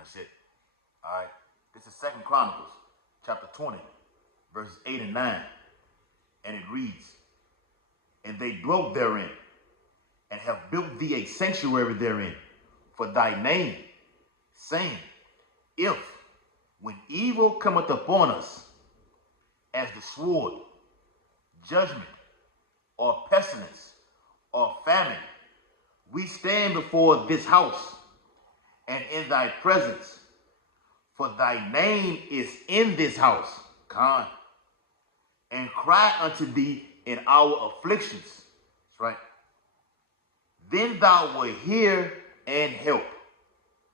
That's it. All right. This is Second Chronicles, chapter 20, verses 8 and 9. And it reads, "And they dwelt therein, and have built thee a sanctuary therein for thy name, saying, If, when evil cometh upon us, as the sword, judgment, or pestilence, or famine, we stand before this house, and in thy presence, for thy name is in this house, Khan, and cry unto thee in our afflictions." That's right. "Then thou wilt hear and help."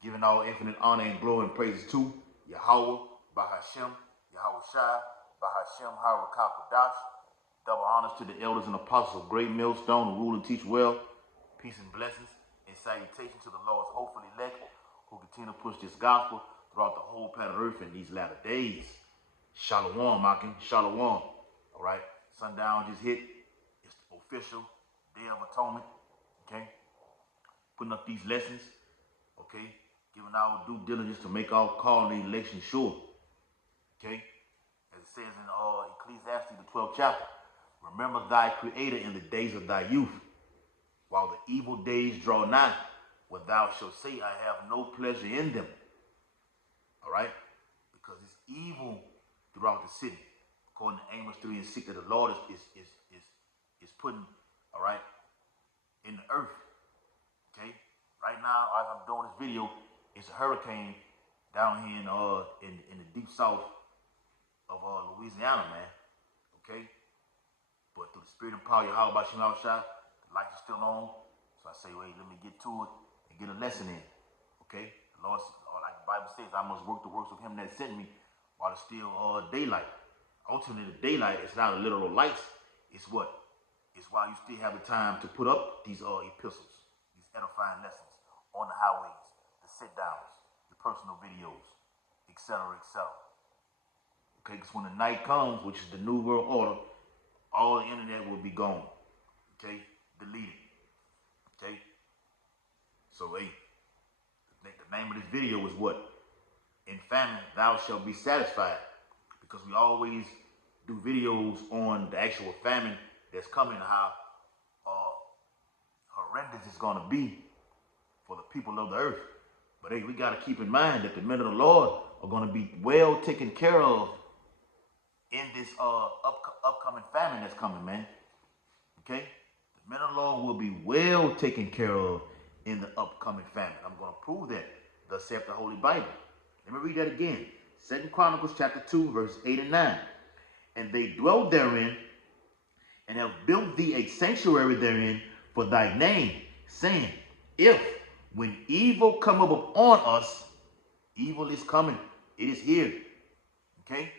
Giving all infinite honor and glory and praises to Yahweh, Bahashem, Yahweh Shai, Bahashem, Harakah Kodash. Double honors to the elders and apostles of Great Millstone who rule and teach well. Peace and blessings and salutation to the Lord's hopeful elect who continue to push this gospel throughout the whole planet Earth in these latter days. Shalom, Akim. Shalom. All right. Sundown just hit. It's the official Day of Atonement. Okay. Putting up these lessons. Okay. Giving our due diligence to make our call and election sure. Okay. As it says in Ecclesiastes, the 12th chapter. "Remember thy Creator in the days of thy youth, while the evil days draw nigh, when thou shalt say, I have no pleasure in them." All right? Because it's evil throughout the city. According to Amos 3 and 6, that the Lord is putting, all right, in the earth. Okay? Right now, as I'm doing this video, it's a hurricane down here in the deep south of Louisiana, man. Okay? But through the spirit and power of Yahweh Bashim Shai, the lights are still on. So I say, wait, let me get to it and get a lesson in. Okay? The Lord, like the Bible says, I must work the works of him that sent me while it's still daylight. Ultimately, the daylight is not a literal light. It's what? It's why you still have the time to put up these epistles, these edifying lessons on the highways, the sit-downs, the personal videos, etc., etc. Okay? Because when the night comes, which is the New World Order, all the internet will be gone. Okay? Deleted. Okay? So, hey, the name of this video is what? "In famine, thou shalt be satisfied." Because we always do videos on the actual famine that's coming, how horrendous it's going to be for the people of the earth. But hey, we got to keep in mind that the men of the Lord are going to be well taken care of in this upcoming famine that's coming, man. Okay? The men of the Lord will be well taken care of in the upcoming famine. I'm going to prove that. Thus saith the Holy Bible. Let me read that again. 2 Chronicles chapter 2, verses 8 and 9. "And they dwell therein, and have built thee a sanctuary therein for thy name, saying, If, when evil come up upon us," evil is coming. It is here. Okay?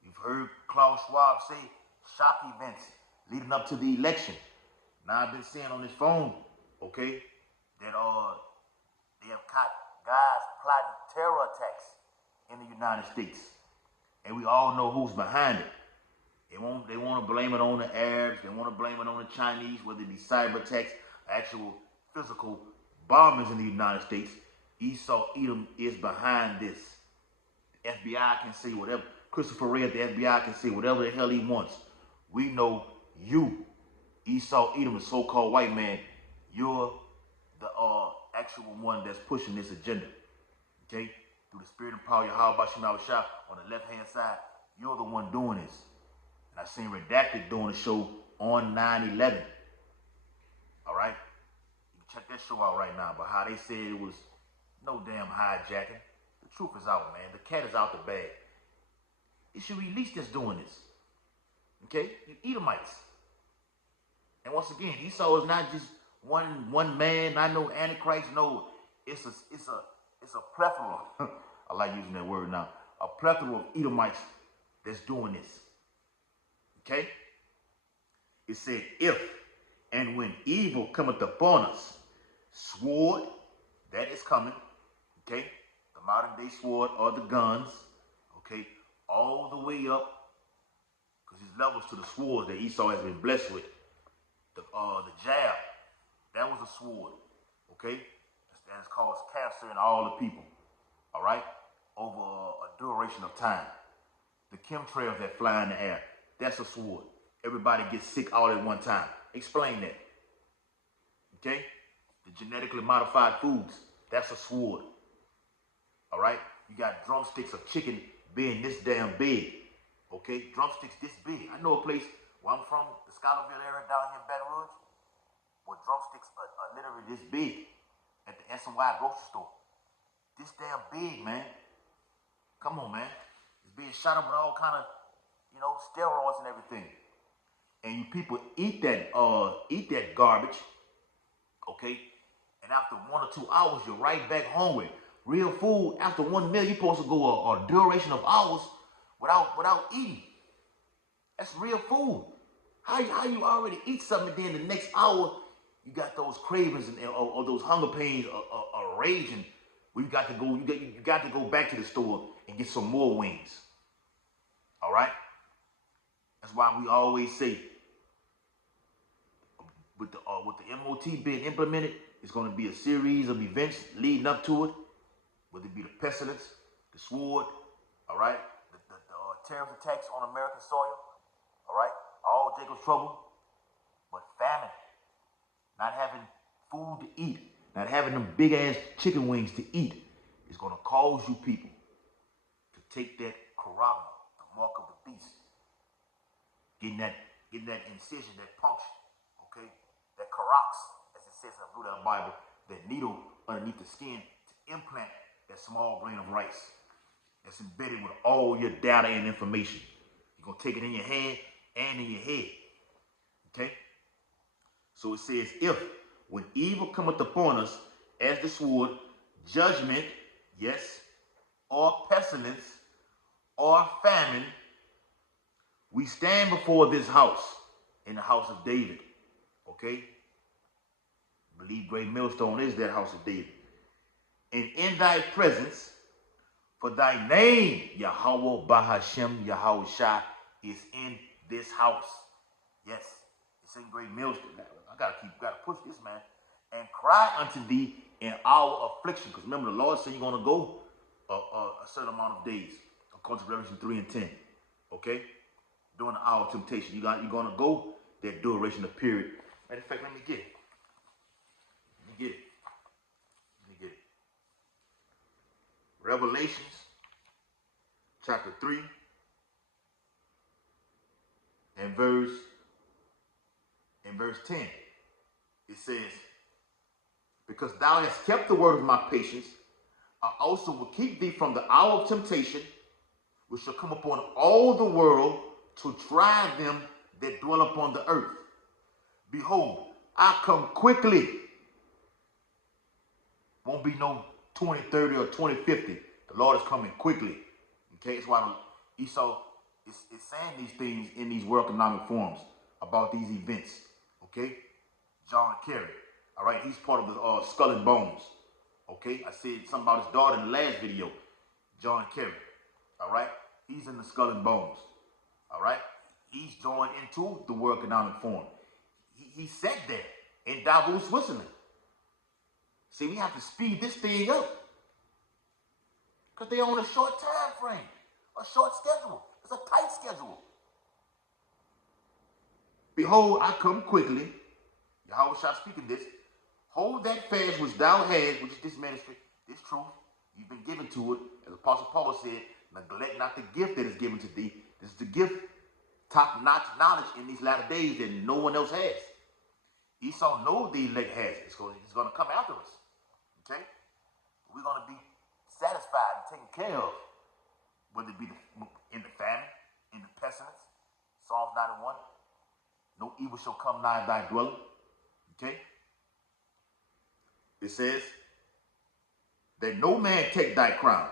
You've heard Klaus Schwab say shock events leading up to the election. Now I've been seeing on this phone, okay, that they have caught guys plotting terror attacks in the United States. And we all know who's behind it. They want to blame it on the Arabs. They want to blame it on the Chinese, whether it be cyber attacks, actual physical bombings in the United States. Esau Edom is behind this. The FBI can say whatever. Christopher Wray at the FBI can say whatever the hell he wants. We know you, Esau Edom, the so-called white man, you're the actual one that's pushing this agenda. Okay? Through the spirit and power of Yahweh Bashim Shah on the left-hand side, you're the one doing this. And I seen Redacted doing a show on 9/11. All right? You can check that show out right now, but how they said it was no damn hijacking. The truth is out, man. The cat is out the bag. It should be East that's doing this. Okay? You Edomites. And once again, Esau is not just one man. I know Antichrist. No, it's a plethora. I like using that word now. A plethora of Edomites that's doing this. Okay? It said, "If and when evil cometh upon us," sword, that is coming. Okay? The modern day sword or the guns. Okay? All the way up, because there's levels to the swords that Esau has been blessed with. The jab, that was a sword. Okay? That has caused cancer in all the people. all right, over a duration of time. The chemtrails that fly in the air, that's a sword. Everybody gets sick all at one time. Explain that. Okay? The genetically modified foods, that's a sword. All right? You got drumsticks of chicken being this damn big. Okay? Drumsticks this big. I know a place where I'm from, the Scholarville area down here in Baton Rouge, where drumsticks are literally this big at the S&Y grocery store. This damn big, man. Come on, man. It's being shot up with all kind of, steroids and everything. And you people eat that garbage, okay? And after 1 or 2 hours, you're right back hungry. Real food, after 1 meal, you're supposed to go a duration of hours without eating. That's real food. How you already eat something, then the next hour, you got those cravings or those hunger pains are raging. Where you got to go back to the store and get some more wings. All right? That's why we always say, with the MOT being implemented, it's going to be a series of events leading up to it, whether it be the pestilence, the sword, all right, the terrorist attacks on American soil, all right, all Jacob's trouble, but famine, not having food to eat, not having them big ass chicken wings to eat, is going to cause you people to take that corona, the mark of the beast, getting that incision, that puncture, okay, that carox, as it says in the Blue Letter Bible, that needle underneath the skin to implant that small grain of rice that's embedded with all your data and information. You're going to take it in your hand and in your head, okay? So it says, if, when evil cometh upon us, as the sword, judgment, yes, or pestilence, or famine, we stand before this house, in the house of David, okay? I believe Great Millstone is that house of David. And in thy presence, for thy name, Yahweh Bahashem, Yahweh Shah, is in this house. Yes, it's in Great Millstone. I gotta push this, man. And cry unto thee in our affliction. Because remember, the Lord said you're gonna go a certain amount of days, according to Revelation 3 and 10. Okay? During the hour of temptation. You're gonna go that duration of period. Matter of fact, let me get it. Revelations chapter 3 and verse 10. It says, because thou hast kept the word of my patience, I also will keep thee from the hour of temptation, which shall come upon all the world to try them that dwell upon the earth. Behold, I come quickly. Won't be no 2030 or 2050. The Lord is coming quickly. Okay, that's why Esau is saying these things in these World Economic Forums about these events. Okay, John Kerry. All right, he's part of the Skull and Bones. Okay, I said something about his daughter in the last video. John Kerry. All right, he's in the Skull and Bones. All right, he's joined into the World Economic Forum. He said that in Davos, Switzerland. See, we have to speed this thing up because they're on a short time frame, a short schedule. It's a tight schedule. Behold, I come quickly. Yahweh Shah speaking this. Hold that fast which thou hast, which is this ministry, this truth. You've been given to it. As Apostle Paul said, neglect not the gift that is given to thee. This is the gift, top-notch knowledge in these latter days that no one else has. Esau knows the elect has it. It's going to come after us. Okay? We're going to be satisfied and taken care of, whether it be in the famine, in the pestilence. Psalms 91. No evil shall come nigh thy dwelling. Okay? It says that no man take thy crown.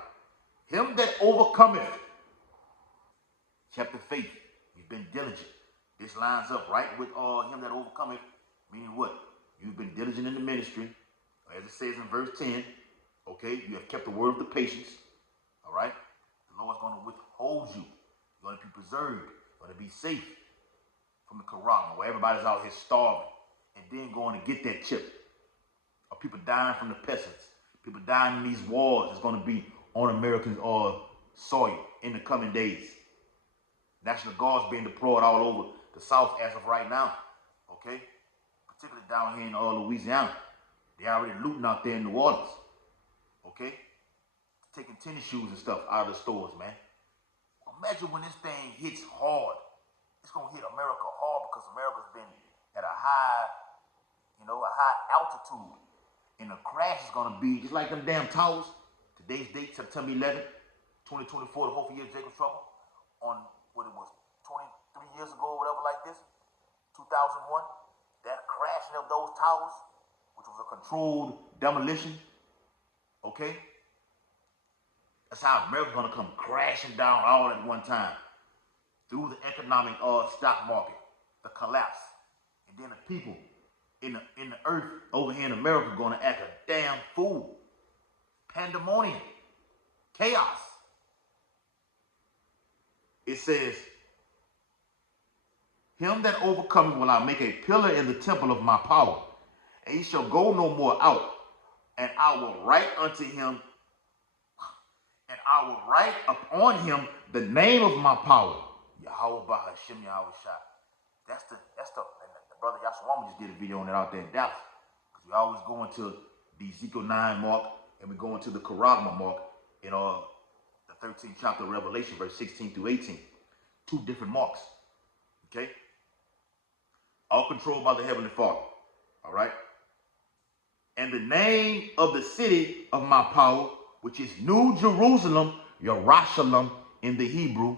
Him that overcometh kept the faith. You've been diligent. This lines up right with him that overcometh, meaning what? You've been diligent in the ministry. As it says in verse 10, okay, you have kept the word of the patience, all right? The Lord's going to withhold you. You're going to be preserved. You're going to be safe from the corona, where everybody's out here starving and then going to get that chip. Or people dying from the pestilence. People dying in these wars. It's going to be on American soil in the coming days. National Guards being deployed all over the South as of right now, okay? Particularly down here in Louisiana. They already looting out there in New Orleans, okay? Taking tennis shoes and stuff out of the stores, man. Imagine when this thing hits hard. It's going to hit America hard because America's been at a high, a high altitude. And the crash is going to be just like them damn towers. Today's date, September 11th, 2024, the whole year of Jacob's Trouble. On what it was, 23 years ago or whatever like this, 2001. That crashing of those towers, which was a controlled demolition, okay? That's how America's gonna come crashing down all at one time through the economic stock market, the collapse, and then the people in the earth over here in America are gonna act a damn fool. Pandemonium, chaos. It says, him that overcometh will I make a pillar in the temple of my power, and he shall go no more out, and I will write unto him, and I will write upon him the name of my power. Yahweh Bahashim Yahweh Shah. That's the brother Yashawama just did a video on it out there in Dallas. Because we always go into the Ezekiel 9 mark, and we go into the Karagma mark in the 13th chapter of Revelation, verse 16 through 18. Two different marks. Okay? All controlled by the Heavenly Father. All right? And the name of the city of my power, which is New Jerusalem, Yerushalayim in the Hebrew.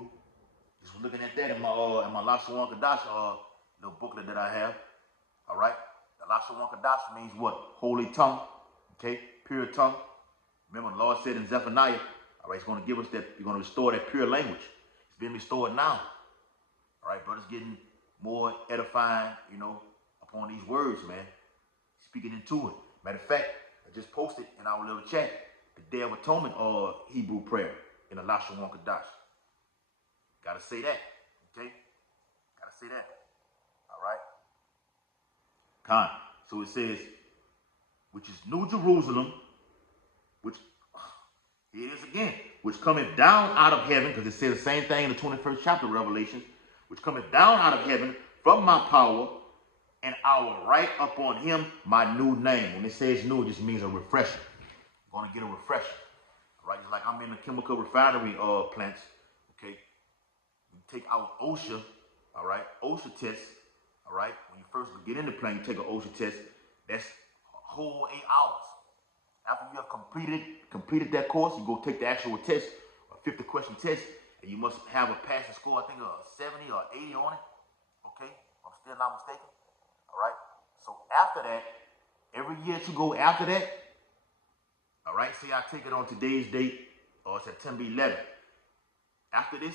Just looking at that in my Lashawan Kadash little booklet that I have. All right? The Lashawan Kadash means what? Holy tongue. Okay? Pure tongue. Remember, the Lord said in Zephaniah, all right, he's going to give us that, he's going to restore that pure language. It's being restored now. All right, brothers getting more edifying, upon these words, man. Speaking into it. Matter of fact, I just posted in our little chat the Day of Atonement Hebrew prayer in the Lashawan Kadash. Gotta say that, okay? Gotta say that. All right? Con. So it says, which is New Jerusalem, which, here it is again, which cometh down out of heaven, because it says the same thing in the 21st chapter of Revelation, which cometh down out of heaven from my power, and I will write upon him my new name. When it says new, it just means a refresher. I'm going to get a refresher. All right? Just like I'm in the chemical refinery plants, okay? You take out OSHA, all right? OSHA test, all right? When you first get in the plant, you take an OSHA test. That's a whole 8 hours. After you have completed that course, you go take the actual test, a 50-question test, and you must have a passing score, I think, of 70 or 80 on it. Okay? If I'm still not mistaken. All right? So after that, every year that you go after that, all right, say I take it on today's date, or September 11th. After this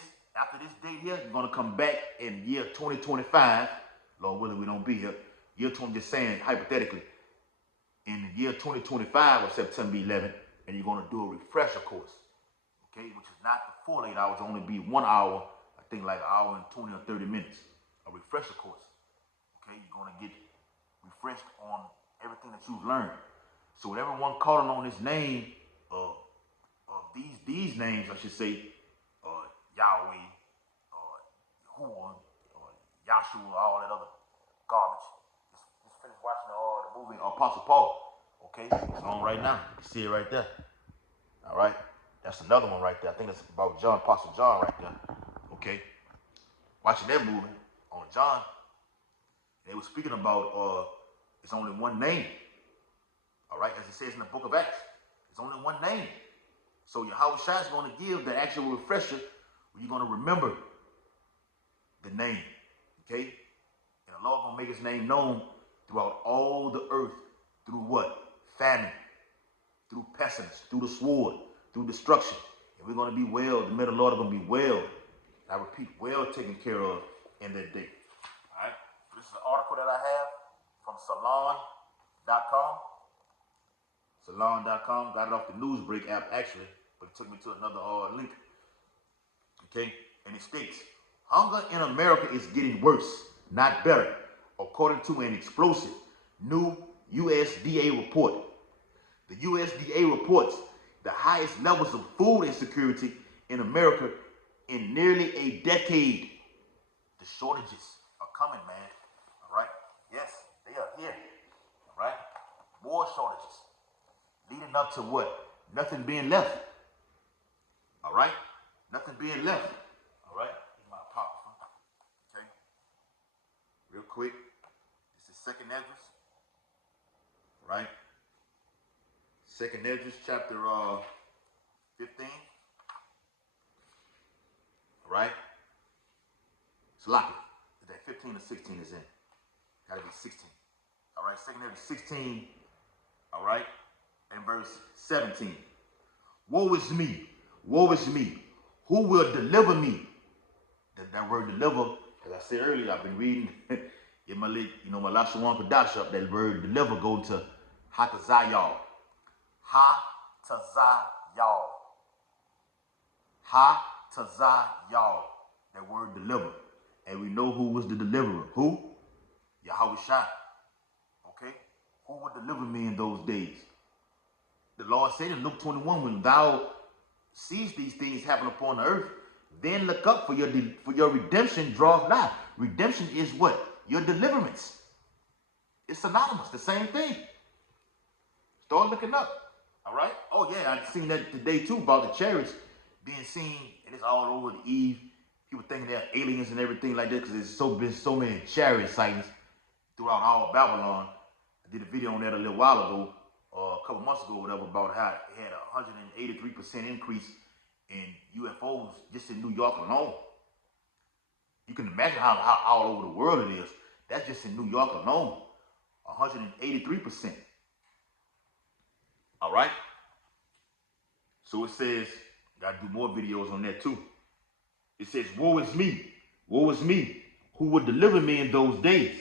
date here, you're going to come back in year 2025. Lord willing, we don't be here. Year 20, just saying, hypothetically, in the year 2025 or September 11th, and you're going to do a refresher course, okay, which is not the full 8 hours, only be 1 hour, I think like an hour and 20 or 30 minutes, a refresher course, okay, you're going to get refreshed on everything that you've learned. So with everyone calling on this name, these names, I should say, Yahweh, Yahuwah, Yahshua, all that other garbage. Just finished watching the movie Apostle Paul. Okay, it's on right now. You can see it right there. All right, that's another one right there. I think that's about John, Apostle John right there. Okay, watching that movie on John, they were speaking about it's only one name. All right, as it says in the book of Acts, it's only one name. So Yahweh Shai is going to give the actual refresher where you're going to remember the name. Okay, and the Lord going to make his name known throughout all the earth through what? Famine, through pestilence, through the sword, through destruction. And we're going to be well, the men of the Lord are going to be well, I repeat, well taken care of in that day. All right, this is an article that I have from Salon.com. Salon.com, got it off the Newsbreak app actually, but it took me to another link. Okay, and it states, hunger in America is getting worse, not better, according to an explosive new USDA report. The USDA reports the highest levels of food insecurity in America in nearly a decade. The shortages are coming, man. All right? Yes, they are here. All right? More shortages. Leading up to what? Nothing being left. All right? Nothing being left. All right? Here's my apocrypha. Okay? Real quick. This is Second Esdras. Right? Second Esdras, chapter 15. Right? It's locked. Is that 15 or 16 is in? Gotta be 16. All right? Second Esdras 16. All right? And verse 17. Woe is me. Woe is me. Who will deliver me? That word deliver, as I said earlier, I've been reading in my my Lashawan Kadasha, that word deliver go to Hatazayal. Ha-Tazayal. Ha-Tazayal. That word deliver. And we know who was the deliverer. Who? Yahweh Shai. Okay? Who would deliver me in those days? The Lord said in Luke 21, when thou seest these things happen upon the earth, then look up, for your redemption draweth nigh. Redemption is what? Your deliverance. It's synonymous, the same thing. Start looking up. All right? Oh yeah, I've seen that today too, about the chariots being seen, and it's all over the eve. People thinking they're aliens and everything like that, because there's been so many chariot sightings throughout all Babylon. I did a video on that a little while ago, a couple months ago, whatever, about how it had a 183% increase in UFOs just in New York alone. You can imagine how all over the world it is. That's just in New York alone, 183%. All right? So it says, gotta do more videos on that too. It says, woe is me, who would deliver me in those days?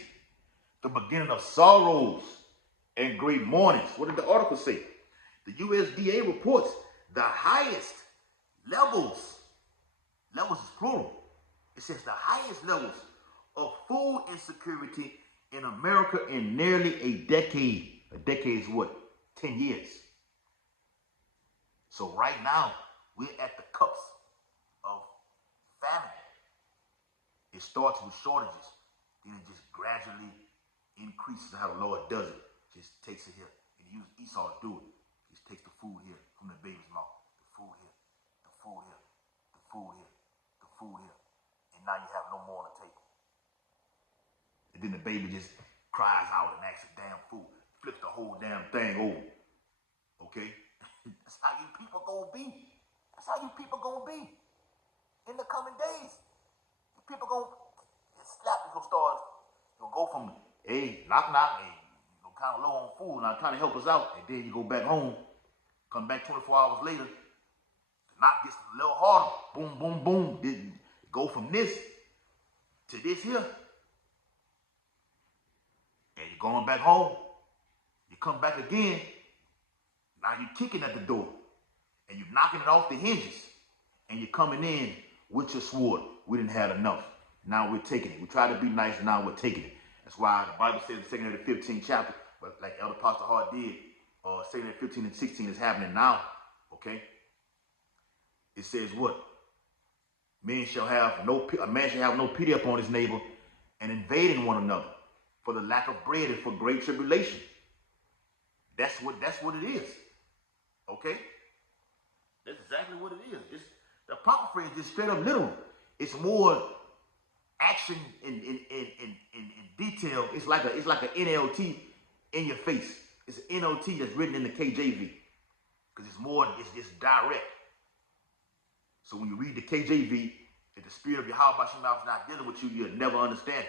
The beginning of sorrows and great mournings. What did the article say? The USDA reports the highest levels is plural. It says the highest levels of food insecurity in America in nearly a decade. A decade is what? 10 years. So right now, we're at the cups of famine. It starts with shortages, then it just gradually increases how the Lord does it. Just takes it here. And he used Esau to do it. Just takes the food here from the baby's mouth. The food here, the food here, the food here, the food here. And now you have no more on the table. And then the baby just cries out and asks for damn food. Flips the whole damn thing over. Okay? That's how you people gonna be. That's how you people gonna be in the coming days. You people gonna slap. You gonna start. You gonna go from, hey, knock, hey, you know, kind of low on food, now trying to help us out, and then you go back home, come back 24 hours later, the knock gets a little harder. Boom, boom, boom. Then go from this to this here, and you're going back home. You come back again. Now you're kicking at the door, and you're knocking it off the hinges, and you're coming in with your sword. We didn't have enough. Now we're taking it. We try to be nice, now we're taking it. That's why the Bible says in 2 Corinthians 15 chapter, but like Elder Pastor Hart did, 2 Corinthians 15 and 16 is happening now, okay? It says what? A man shall have no pity upon his neighbor, and invading one another for the lack of bread and for great tribulation. That's what it is. Okay? That's exactly what it is. The apocrypha is just straight up literal. It's more action in detail. It's like an NLT in your face. It's an NLT that's written in the KJV. Because it's just direct. So when you read the KJV, if the spirit of Yahweh Shem is not dealing with you, you'll never understand it.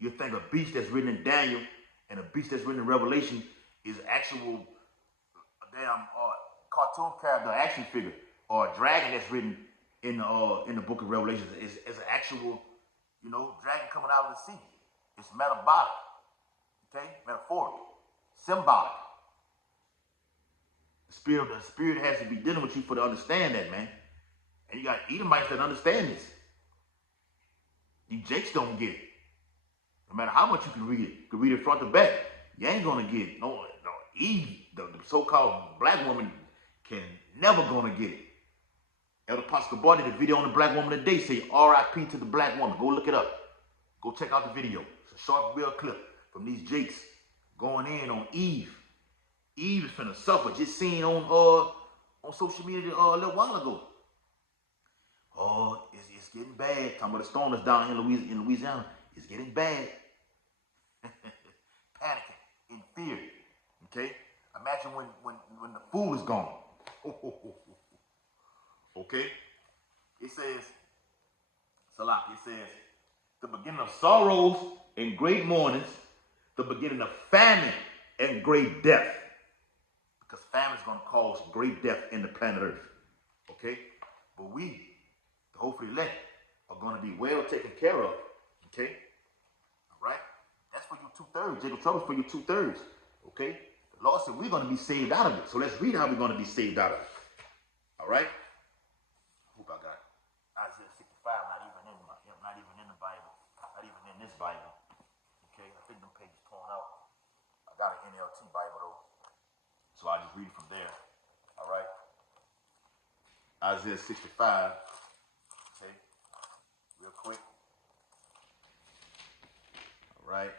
You'll think a beast that's written in Daniel and a beast that's written in Revelation is actual damn cartoon character, action figure, or a dragon that's written in the book of Revelation is an actual, dragon coming out of the sea. It's metabolic, okay, metaphoric, symbolic. The spirit has to be dealing with you for to understand that, man. And you got Edomites that understand this. You Jakes don't get it. No matter how much you can read it, you can read it front to back. You ain't gonna get it. No, Eve, the so-called black woman, can never gonna get it. Elder Pastor Bar did a video on the black woman today, say R.I.P. to the black woman. Go look it up. Go check out the video. It's a short, real clip from these jakes going in on Eve. Eve is finna suffer. Just seen on social media a little while ago. Oh, it's getting bad. Talking about the storm that's down here in Louisiana. It's getting bad. Panicking, in fear. Okay? Imagine when the food is gone. Okay? It says, Salak, it says, the beginning of sorrows and great mournings, the beginning of famine and great death. Because famine is going to cause great death in the planet Earth. Okay? But we, the hopefully elect, are going to be well taken care of. Okay? All right? That's for you 2/3. Jacob Trouble's for you 2/3. Okay? The Lord said we're going to be saved out of it. So let's read how we're going to be saved out of it. All right? I hope I got Isaiah 65, not even in the Bible. Not even in this Bible. Okay? I think them pages torn out. I got an NLT Bible though. So I'll just read it from there. All right? Isaiah 65. Okay? Real quick. All right?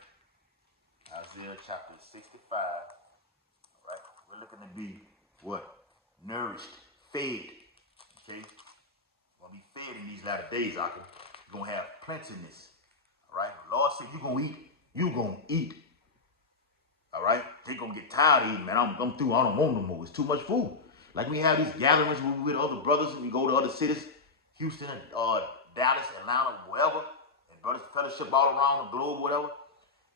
Isaiah chapter 65. All right? We're looking to be what? Nourished, fed. Okay? We're going to be fed in these latter days, Aka. You're going to have plentiness. All right? The Lord said you're going to eat. You're going to eat. All right? They're going to get tired of eating, man. I'm through. I don't want no more. It's too much food. Like we have these gatherings with other brothers and we go to other cities, Houston, Dallas, Atlanta, wherever, and brothers fellowship all around the globe, whatever.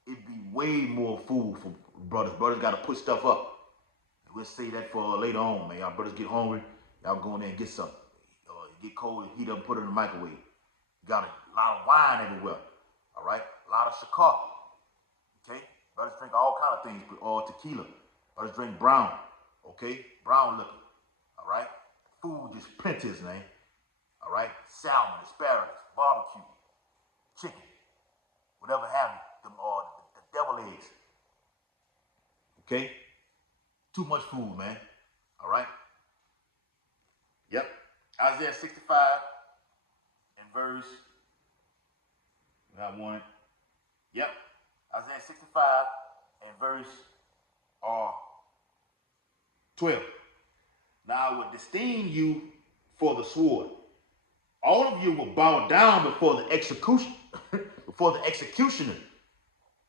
It'd be way more food for brothers. Brothers got to put stuff up. We'll say that for later on, man. Y'all brothers get hungry. Y'all go in there and get something. Get cold, heat up, and put it in the microwave. You got a lot of wine everywhere. All right? A lot of shakar. Okay? Brothers drink all kind of things, tequila. Brothers drink brown. Okay? Brown liquor. All right? Food just plenteous, man. All right? Salmon, asparagus, barbecue, chicken, whatever have you. The devil eggs. Okay? Too much food, man. All right? Yep. Isaiah 65 and verse. We got one. Yep. Isaiah 65 and verse 12. Now I will disdain you for the sword. All of you will bow down before the execution, before the executioner.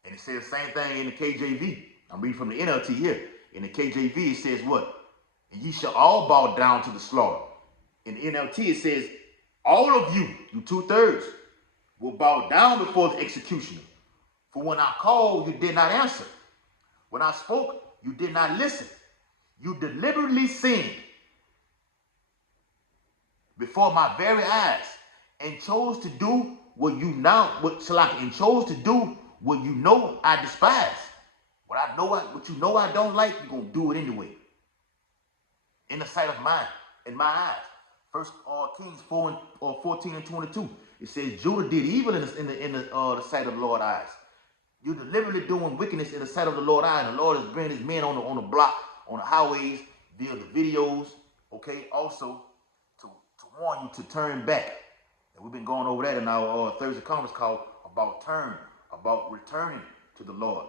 And it says the same thing in the KJV. I'm reading from the NLT here. In the KJV, it says what? And ye shall all bow down to the slaughter. In the NLT, it says, all of you, you 2/3, will bow down before the executioner. For when I called, you did not answer. When I spoke, you did not listen. You deliberately sinned before my very eyes and chose to do what you know I despise. What you know I don't like, you're gonna do it anyway. In the sight of mine, in my eyes. First Kings 14 and 22. It says Judah did evil in the sight of the Lord's eyes. You're deliberately doing wickedness in the sight of the Lord's eyes. And the Lord is bringing his men on the block, on the highways, via the videos. Okay, also to warn you to turn back. And we've been going over that in our Thursday conference call about returning to the Lord.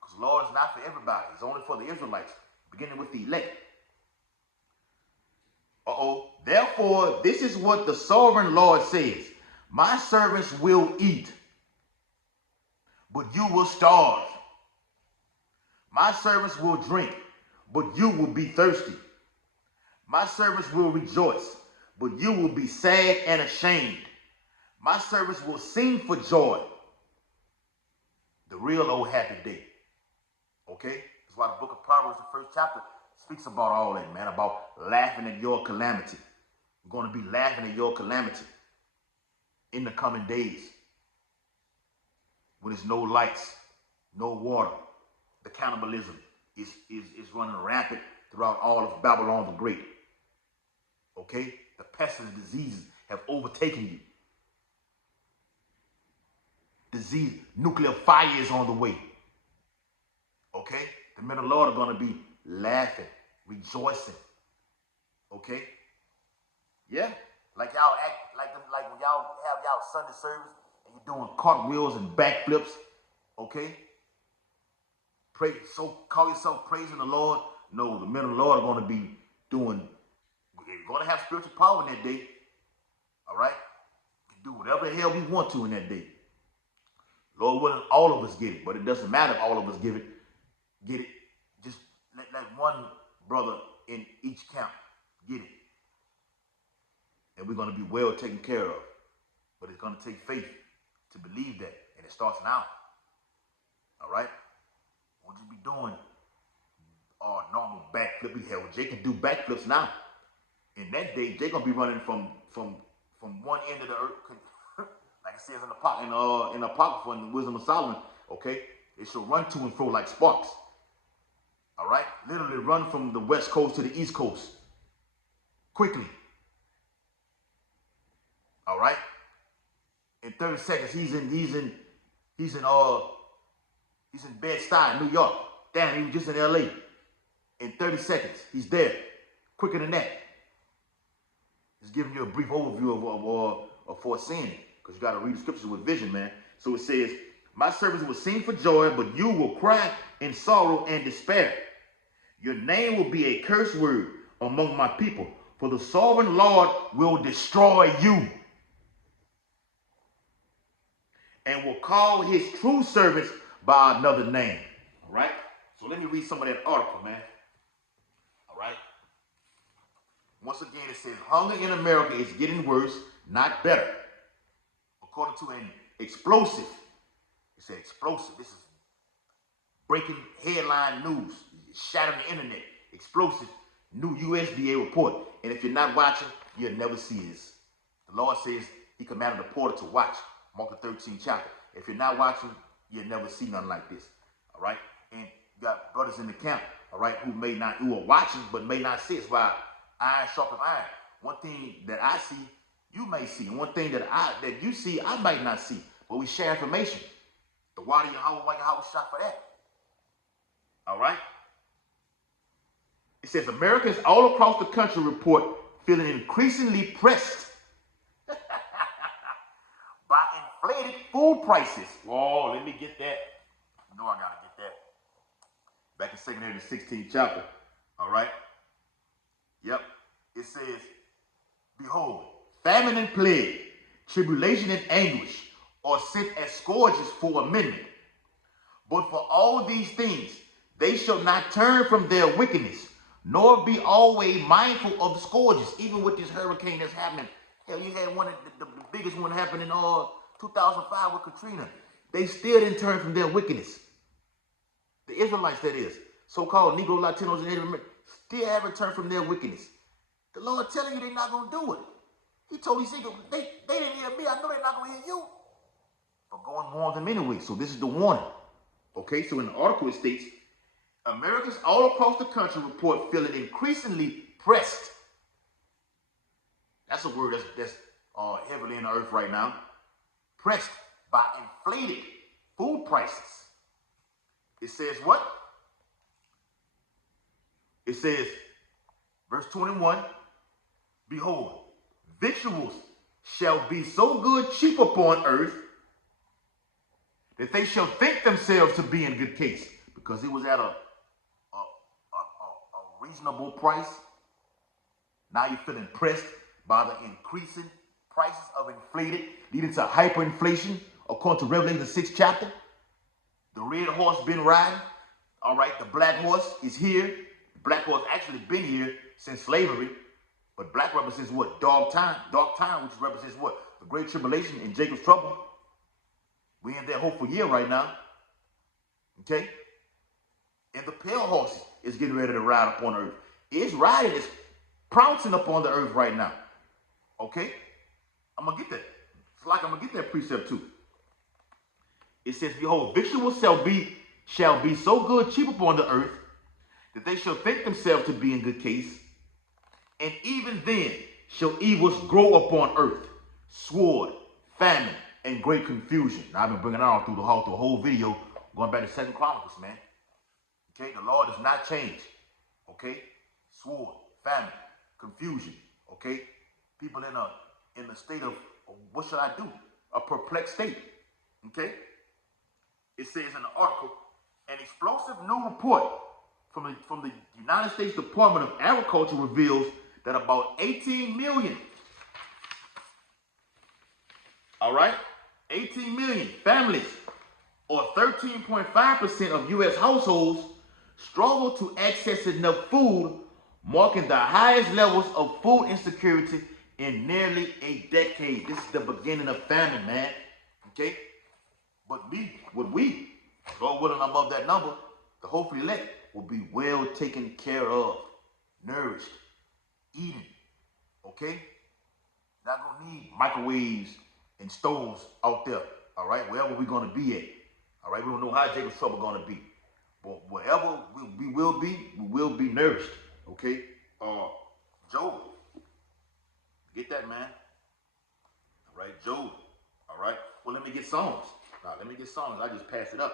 Because the Lord is not for everybody. It's only for the Israelites, beginning with the elect. Therefore, this is what the sovereign Lord says. My servants will eat, but you will starve. My servants will drink, but you will be thirsty. My servants will rejoice, but you will be sad and ashamed. My servants will sing for joy. The real old happy day. Okay? That's why the book of Proverbs, the first chapter, speaks about all that, man, about laughing at your calamity. We're going to be laughing at your calamity in the coming days. When there's no lights, no water, the cannibalism is running rampant throughout all of Babylon the Great. Okay? The pests and diseases have overtaken you. Disease, nuclear fire is on the way. Okay? The men of the Lord are going to be laughing, rejoicing. Okay? Yeah. Like y'all act like when y'all have y'all Sunday service and you're doing cartwheels and backflips. Okay? Pray, so call yourself praising the Lord. No, the men of the Lord are going to be doing, we're going to have spiritual power in that day. All right? We can do whatever the hell we want to in that day. Lord willing, all of us get it, but it doesn't matter if all of us get it. Just let one brother in each camp get it. And we're going to be well taken care of. But it's going to take faith to believe that. And it starts now. All right? What you be doing? Normal backflip. Hell, Jay can do backflips now. In that day, Jay gonna be running from one end of the earth, like it says in the Apocrypha in the Wisdom of Solomon. Okay, it shall run to and fro like sparks. All right, literally run from the west coast to the east coast quickly. All right, in 30 seconds, he's in Bed-Stuy, New York. Damn, he was just in L.A. In 30 seconds, he's there, quicker than that. Just giving you a brief overview of foreseeing it, because you got to read the scriptures with vision, man. So it says, my servants will sing for joy, but you will cry in sorrow and despair. Your name will be a curse word among my people, for the sovereign Lord will destroy you and will call his true servants by another name. All right? So let me read some of that article, man. All right? Once again, it says, hunger in America is getting worse, not better. According to an explosive, it said explosive. This is breaking headline news, shattering the internet. Explosive new USDA report. And if you're not watching, you'll never see this. The Lord says he commanded the porter to watch. Mark the 13th chapter. If you're not watching, you'll never see nothing like this. All right? And you got brothers in the camp, all right, who are watching but may not see. It's why iron sharpens iron. One thing that I see, you may see. And one thing that you see, I might not see. But we share information. The water in your house, why your house shot for that. All right? It says Americans all across the country report feeling increasingly pressed by inflated food prices. Whoa, let me get that. You know I gotta get that. Back in 2 Samuel, the 16th chapter. All right? Yep. It says, behold, famine and plague, tribulation and anguish are sent as scourges for a minute. But for all these things, they shall not turn from their wickedness, nor be always mindful of the scourges. Even with this hurricane that's happening. Hell, you had one of the biggest one happened in 2005 with Katrina. They still didn't turn from their wickedness. The Israelites, that is, so-called Negro, Latinos, and Native Americans, still haven't turned from their wickedness. The Lord telling you they're not going to do it. He told Ezekiel, they didn't hear me. I know they're not going to hear you. But go and warn them anyway. So this is the warning. Okay, so in the article it states, Americans all across the country report feeling increasingly pressed. That's a word that's heavily in the earth right now. Pressed by inflated food prices. It says what? It says, verse 21, behold, victuals shall be so good cheap upon earth that they shall think themselves to be in good case, because it was at a reasonable price. Now you're feeling pressed by the increasing prices of inflated, leading to hyperinflation, according to Revelation the 6th chapter. The red horse been riding. All right, the black horse is here. The black horse actually been here since slavery. But black represents what? Dark time, which represents what? The great tribulation and Jacob's trouble. We in that hopeful year right now. Okay? And the pale horse is getting ready to ride upon earth. It's riding, it's pouncing upon the earth right now. Okay? I'm going to get that. It's like I'm going to get that precept too. It says, behold, victuals shall be so good cheap upon the earth that they shall think themselves to be in good case. And even then shall evils grow upon earth, sword, famine, and great confusion. Now, I've been bringing it on through the whole video, going back to 2 Chronicles, man. Okay, the Lord does not change. Okay, sword, famine, confusion. Okay, people in a state of what should I do? A perplexed state. Okay, it says in the article, an explosive new report from the United States Department of Agriculture reveals that about 18 million, all right, 18 million families, or 13.5% of U.S. households, struggle to access enough food, marking the highest levels of food insecurity in nearly a decade. This is the beginning of famine, man. Okay? But we, Lord willing, I'm of that number, the hopefully elect will be well taken care of, nourished, eating. Okay? Not gonna need microwaves and stoves out there. All right, wherever we're gonna be at. All right, we don't know how Jacob's trouble gonna be, but wherever we will be nourished. Okay, Job, get that, man. All right, Job. All right. Well, let me get Psalms. Now, let me get Psalms. I just passed it up.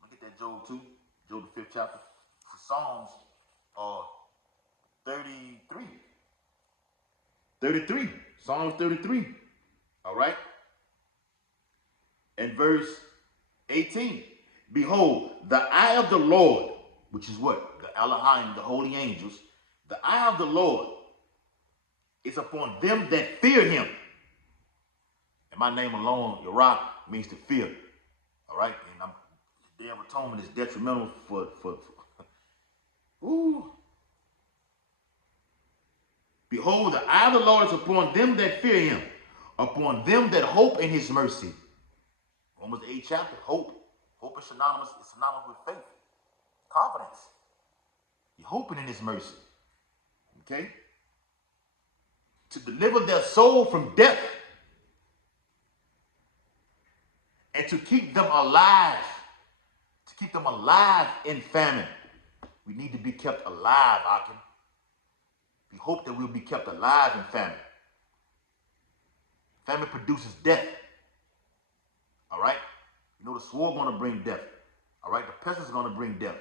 Let me get that Job too. Job the 5th chapter. Psalms 33. 33. Psalms 33. All right. And verse 18. Behold, the eye of the Lord, which is what? The Elohim, the holy angels. The eye of the Lord is upon them that fear him. And my name alone, Yirah, means to fear. All right? And the day of atonement is detrimental for ooh. Behold, the eye of the Lord is upon them that fear him, upon them that hope in his mercy. Romans the 8th chapter, hope. Hope is synonymous with faith. Confidence. You're hoping in his mercy. Okay? To deliver their soul from death. And to keep them alive. To keep them alive in famine. We need to be kept alive, Akin. We hope that we'll be kept alive in famine. Famine produces death. All right? You know the sword going to bring death. All right? The pestilence is going to bring death.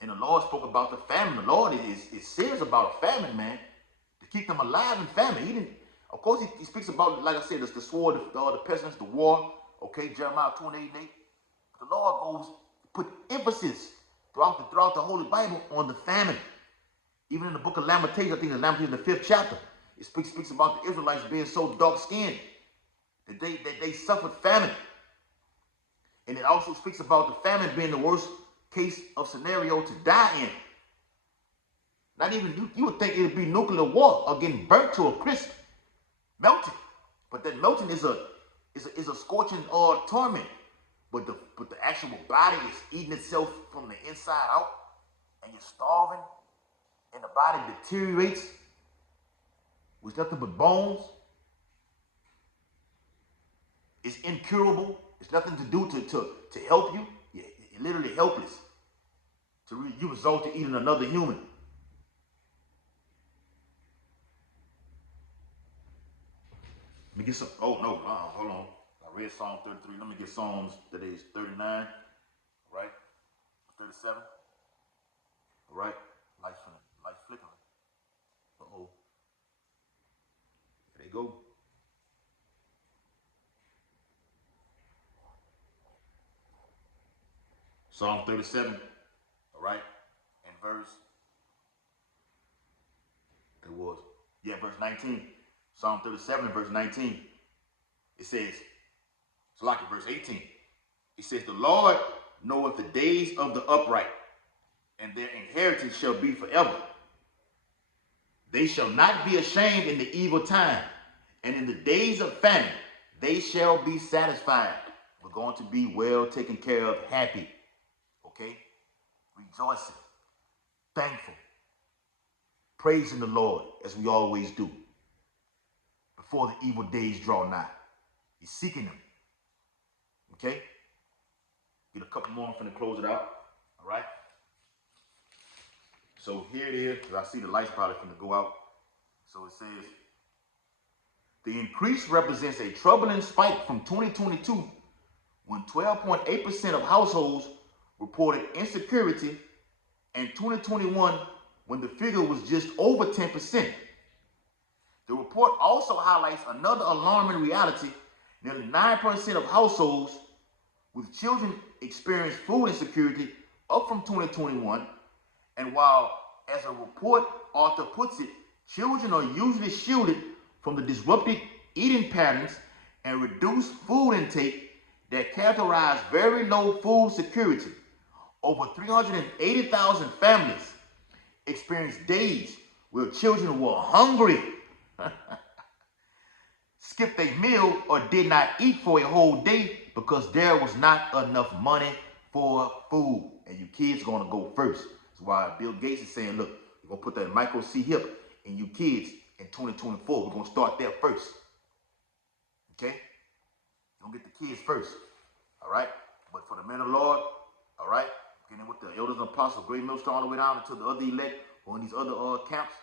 And the Lord spoke about the famine. The Lord is serious about a famine, man. To keep them alive in famine. He didn't. Of course, he speaks about, like I said, the sword, the pestilence, the war. Okay, Jeremiah 28:8. The Lord goes put emphasis throughout the Holy Bible on the famine. Even in the book of Lamentations, I think in Lamentations, the 5th chapter, it speaks about the Israelites being so dark-skinned that they suffered famine. And it also speaks about the famine being the worst case of scenario to die in. Not even, you would think it would be nuclear war or getting burnt to a crisp, melting. But that melting is a scorching torment. But the actual body is eating itself from the inside out, and you're starving, and the body deteriorates with nothing but bones. It's incurable. It's nothing to do to help you. You're literally helpless. You result to eating another human. Let me get some. Oh no, hold on. I read Psalm 33. Let me get Psalms that is 39. Right? 37. All right. Light flickering. Uh-oh. There they go. Psalm 37. All right. And verse 19. Psalm 37 and verse 19. It says, it's like verse 18. It says, the Lord knoweth the days of the upright, and their inheritance shall be forever. They shall not be ashamed in the evil time, and in the days of famine they shall be satisfied. We're going to be well taken care of, happy, okay? Rejoicing, thankful, praising the Lord as we always do before the evil days draw nigh. He's seeking him, okay? Get a couple more, I'm finna close it out, all right? So here it is, because I see the lights probably finna go out. So it says, the increase represents a troubling spike from 2022, when 12.8% of households reported insecurity, and 2021, when the figure was just over 10%. The report also highlights another alarming reality. Nearly 9% of households with children experience food insecurity, up from 2021. And while, as a report author puts it, children are usually shielded from the disrupted eating patterns and reduced food intake that characterize very low food security, over 380,000 families experienced days where children were hungry, skipped a meal, or did not eat for a whole day because there was not enough money for food. And your kids are going to go first. That's why Bill Gates is saying, look, we're going to put that micro C hip in you kids in 2024. We're going to start there first. Okay? You're going to get the kids first. All right? But for the men of the Lord, all right, getting with the elders and apostles, great millstone all the way down until the other elect or in these other camps,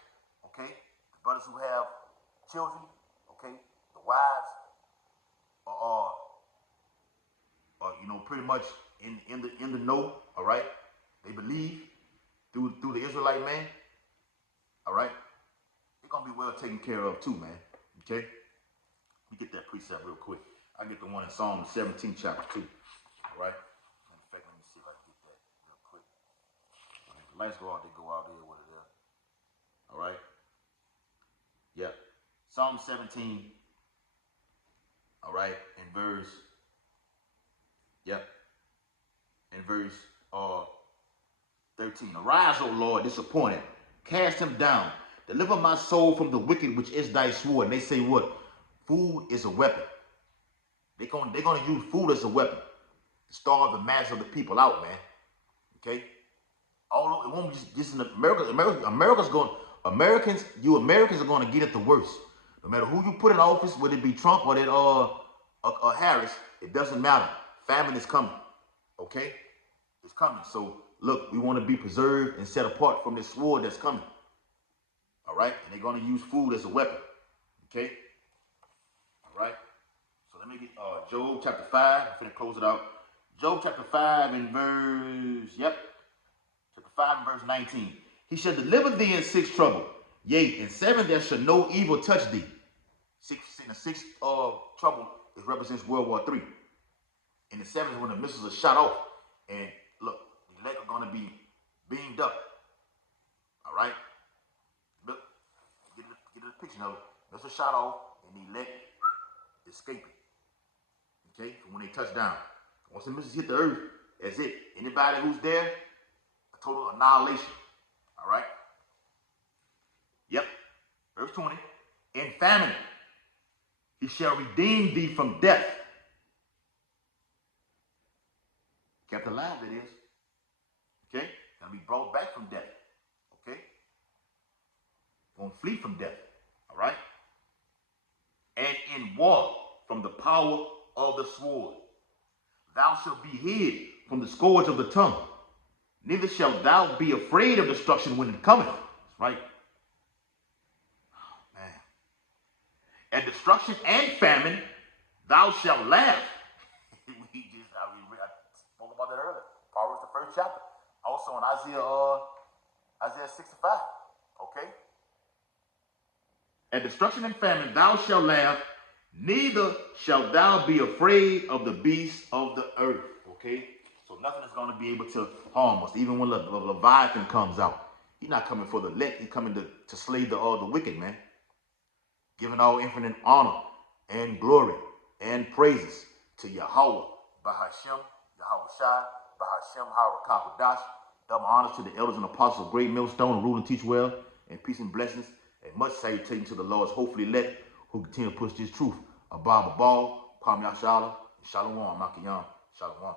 okay? The brothers who have children, okay? The wives are you know, pretty much in the know, all right? They believe through the Israelite man, all right? They're gonna be well taken care of too, man. Okay? Let me get that precept real quick. I get the one in Psalm 17, chapter 2. All right? In fact, let me see if I can get that real quick. When the lights go out, they go out there with it there. All right? Yeah. Psalm 17. All right, in verse. Yep. In verse 13. Arise, O Lord, disappointed. Cast him down. Deliver my soul from the wicked, which is thy sword. And they say what? Food is a weapon. They're gonna use food as a weapon to starve the mass of the people out, man. Okay? Although it won't be just in America. Americans are gonna get it the worst. No matter who you put in office, whether it be Trump or that Harris, it doesn't matter. Famine is coming. Okay? It's coming. So look, we want to be preserved and set apart from this sword that's coming. All right? And they're going to use food as a weapon. Okay? All right? So let me get Job chapter 5. I'm going to close it out. Job chapter 5 and chapter 5 and verse 19. He shall deliver thee in 6 trouble. Yea, in 7 there shall no evil touch thee. The sixth trouble, it represents World War III. And the 7th is when the missiles are shot off. And look, the elect are going to be beamed up. All right? Look, get a picture of it. Missiles shot off, and the elect escaping. Okay? From when they touch down. Once the missiles hit the earth, that's it. Anybody who's there, a total annihilation. All right? Yep. Verse 20. In famine, he shall redeem thee from death. Kept alive, it is. Okay? Gonna be brought back from death. Okay? Gonna flee from death. All right? And in war from the power of the sword. Thou shalt be hid from the scourge of the tongue. Neither shalt thou be afraid of destruction when it cometh. Right? Oh, man. At destruction and famine, thou shalt laugh. I spoke about that earlier. Proverbs, the 1st chapter. Also in Isaiah 65. Okay? At destruction and famine, thou shalt laugh, neither shalt thou be afraid of the beasts of the earth. Okay? So nothing is going to be able to harm us. Even when the Leviathan comes out, he's not coming for the elect. He's coming to slay the wicked, man. Giving all infinite honor and glory and praises to Yahweh, Bahashem, Yahweh Shai, Bahashem, Harakakadash. Double honors to the elders and apostles of Great Millstone, rule and teach well, and peace and blessings, and much salutation to the Lord's hopefully elect who continue to push this truth. Abba Babal, Kwam Yashala, Shalom, Makiyam, Shalom.